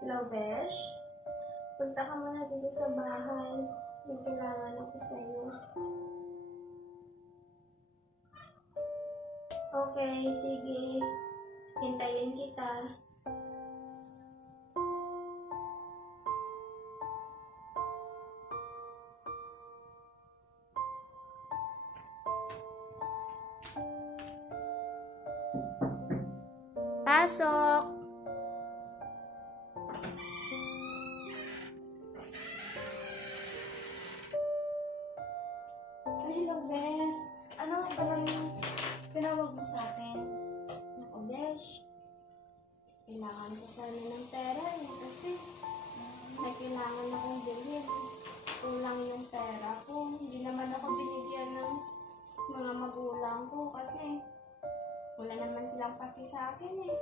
Hello, Besh. Punta ka muna dito sa bahay. May kailangan ako sa'yo. Okay, sige. Hintayin kita. Pasok! Hello, Bes. Ano pa lang yung tinawag mo sa akin? Naku, Besh. Kailangan ko sana ng pera kasi may kailangan akong bilhin. Kulang yung pera ko. Hindi naman ako binigyan ng mga magulang ko kasi wala naman silang paki sa akin eh.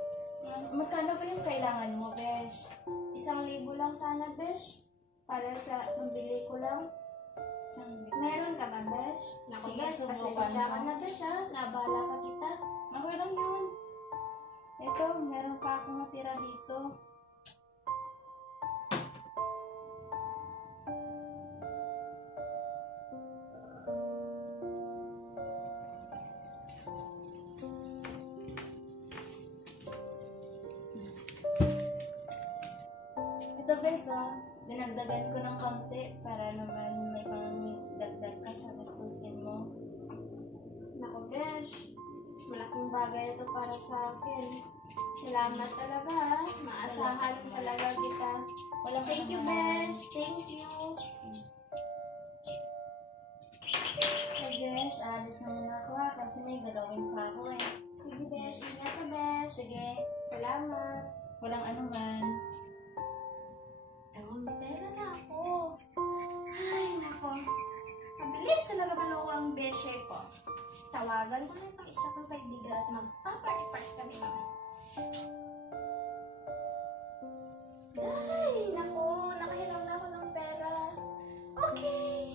Magkano ba yung kailangan mo, Besh? 1,000 lang sana, Besh. Para sa pambili ko lang. Meron ka ba, Besh? Naku, Sige, Besh, subukan pasensya ka mo. na, Besh, ha? Nabala pa kita. Okay lang yun. Ito, meron pa akong natira dito. Ito, Bes, dinagdagan ko ng kaunti para naman may pang-dagdag ka sa gastusin mo. Naku, Besh. Malaking bagay ito para sa akin. Salamat talaga, ha? Maasahan talaga kita. Walang Thank you, anuman. Besh. Thank you. Hey, Besh, alis na muna ako ha, kasi may gagawin pa ako eh. Sige, Besh. Ingat ka, Besh. Sige, Salamat. walang anuman. Oh, may pera na ako. Ay, nako. Mabilis talaga malawa ang beshe ko. Tawagan ko na yung isa kong kaibigan at magpapart-part kami naman. Ay, nako. Nakahiram na ako ng pera. Okay.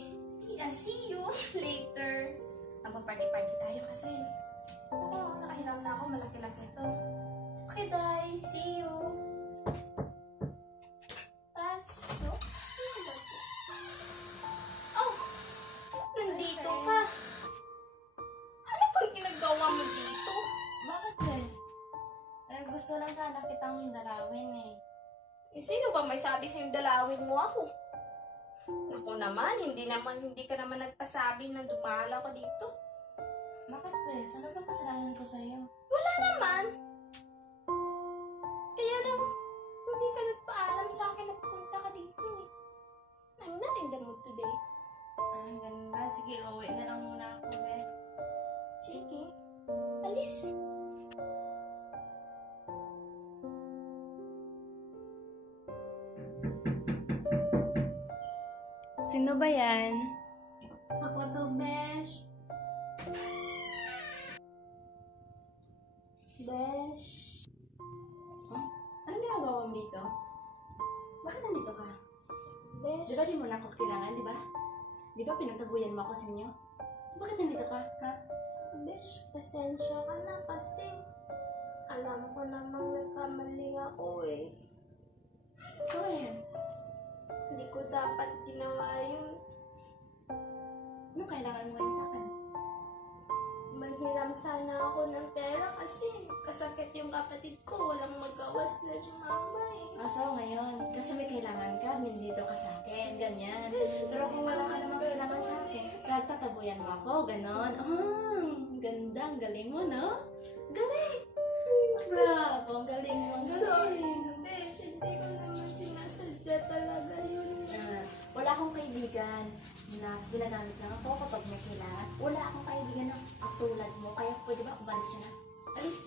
I'll see you later. Magpa-party-party tayo kasi. Nako, nakahiram na ako. Malaki-laki ito. Okay, Day. See you. Pasok? Ano ba ito? Oh! Nandito ka! Ano pang ginagawa mo dito? Bakit, Besh? Gusto lang sana kitang dalawin eh. Eh, sino ba may sabi sa'yo dalawin mo ako? Ako naman, hindi ka naman nagpasabi na dumala ko dito. Bakit, Besh? Ano bang kasalanan ko sa'yo? Wala naman! Kaya lang, hindi ka nagpaalam sa akin na pupunta ka dito eh. I'm not in the mood today. Ganun ba? Sige, uwi na lang muna ako, Besh. Sige. Alis. Sino ba yan? Ako to, Besh. Besh. Ano ginagawa mo dito? Bakit nandito ka? Besh. Di ba di mo na ako kailangan, di ba? Di ba pinagtaguyan mo ako sa inyo? So, bakit nandito ka, ha? Besh, pasensya ka na kasi alam ko namang nagkamali ako eh. So, ayan. Hindi ko dapat ginawa yun. Ano kailangan mo ngayon sa akin? Manghiram sana ako ng pera kasi kasakit yung kapatid ko. Walang magawas na si mama eh. So, ngayon, kasi may kailangan ka, nandito ka sa akin, ganyan. Pero kung wala ka namang kailangan sa akin, tatabuyan mo ako, ganon. Ganda, ang galing mo, no? Galing! Bravo, ang galing mo, ang Sorry, galing. Besh. Hindi ko naman sinasadya talaga yun. Wala akong kaibigan na ginagamit lang ako kapag may kailangan. Wala akong kaibigan na katulad mo, kaya pwede ba umalis ka na? Alis!